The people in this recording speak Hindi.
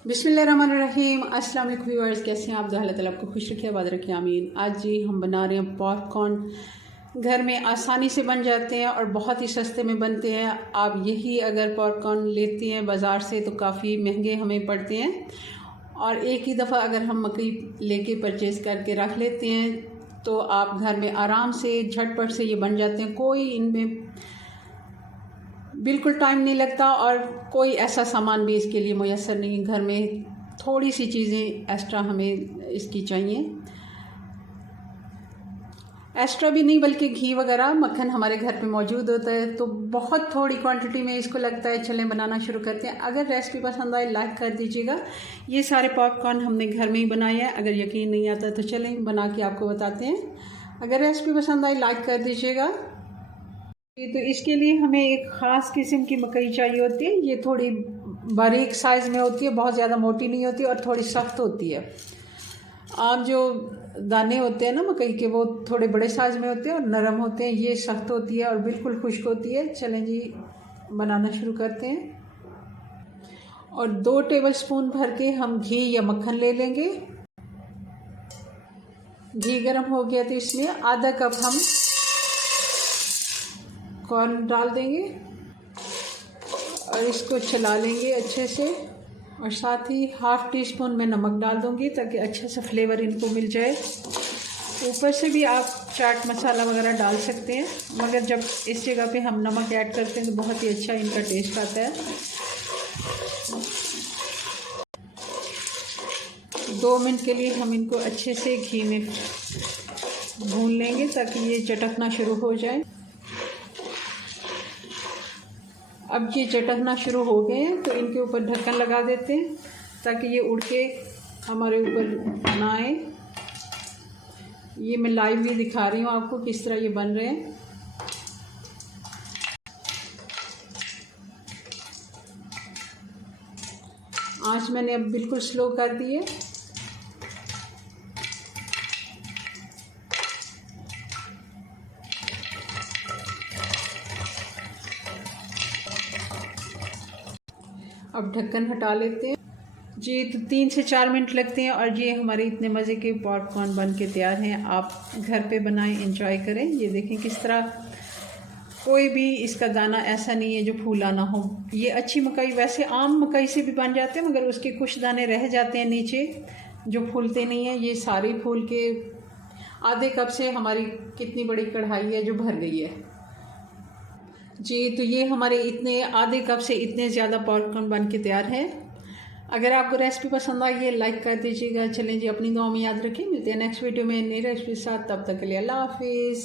बिस्मिल्लाहिर्रहमानिर्रहीम। अस्सलाम वालेकुम व्यूअर्स, कैसे हैं आप? अल्लाह ताला आपको खुश रखे, आबाद रखे, आमीन। आज जी हम बना रहे हैं पॉपकॉर्न। घर में आसानी से बन जाते हैं और बहुत ही सस्ते में बनते हैं। आप यही अगर पॉपकॉर्न लेते हैं बाज़ार से तो काफ़ी महंगे हमें पड़ते हैं, और एक ही दफ़ा अगर हम मकई लेके परचेज़ करके रख लेते हैं तो आप घर में आराम से झटपट से ये बन जाते हैं। कोई इनमें बिल्कुल टाइम नहीं लगता और कोई ऐसा सामान भी इसके लिए मुयस्सर नहीं। घर में थोड़ी सी चीज़ें एक्स्ट्रा हमें इसकी चाहिए, एक्स्ट्रा भी नहीं बल्कि घी वगैरह मक्खन हमारे घर पे मौजूद होता है, तो बहुत थोड़ी क्वांटिटी में इसको लगता है। चलें बनाना शुरू करते हैं। अगर रेसिपी पसंद आए लाइक कर दीजिएगा। ये सारे पॉपकॉर्न हमने घर में ही बनाए हैं। अगर यकीन नहीं आता तो चलें बना के आपको बताते हैं। अगर रेसिपी पसंद आई लाइक कर दीजिएगा। तो इसके लिए हमें एक ख़ास किस्म की मकई चाहिए होती है। ये थोड़ी बारीक साइज़ में होती है, बहुत ज़्यादा मोटी नहीं होती और थोड़ी सख्त होती है। आम जो दाने होते हैं ना मकई के, वो थोड़े बड़े साइज़ में होते हैं और नरम होते हैं। ये सख्त होती है और बिल्कुल खुश्क होती है। चलें जी बनाना शुरू करते हैं। और 2 टेबलस्पून भर के हम घी या मक्खन ले लेंगे। घी गर्म हो गया तो इसमें आधा कप हम कॉर्न डाल देंगे और इसको चला लेंगे अच्छे से। और साथ ही हाफ़ टी स्पून में नमक डाल दूंगी ताकि अच्छा सा फ्लेवर इनको मिल जाए। ऊपर से भी आप चाट मसाला वगैरह डाल सकते हैं, मगर जब इस जगह पे हम नमक ऐड करते हैं तो बहुत ही अच्छा इनका टेस्ट आता है। 2 मिनट के लिए हम इनको अच्छे से घी में भून लेंगे ताकि ये चटकना शुरू हो जाए। अब ये चटकना शुरू हो गए हैं तो इनके ऊपर ढक्कन लगा देते हैं ताकि ये उड़ के हमारे ऊपर ना आए। ये मैं लाइव भी दिखा रही हूँ आपको किस तरह ये बन रहे हैं। आंच मैंने अब बिल्कुल स्लो कर दी है। अब ढक्कन हटा लेते हैं जी। तो 3 से 4 मिनट लगते हैं और ये हमारे इतने मज़े के पॉपकॉर्न बन के तैयार हैं। आप घर पे बनाएं, एंजॉय करें। ये देखें किस तरह कोई भी इसका दाना ऐसा नहीं है जो फूला ना हो। ये अच्छी मकई, वैसे आम मकई से भी बन जाते हैं मगर उसके कुछ दाने रह जाते हैं नीचे जो फूलते नहीं हैं। ये सारी फूल के आधे कप से हमारी कितनी बड़ी कढ़ाई है जो भर गई है जी। तो ये हमारे इतने आधे कप से इतने ज़्यादा पॉपकॉर्न बन के तैयार है। अगर आपको रेसिपी पसंद आई है लाइक कर दीजिएगा। चलें जी अपनी दुआ में याद रखें। मिलते हैं नेक्स्ट वीडियो में नई रेसिपी के साथ। तब तक के लिए अल्लाह हाफिज़।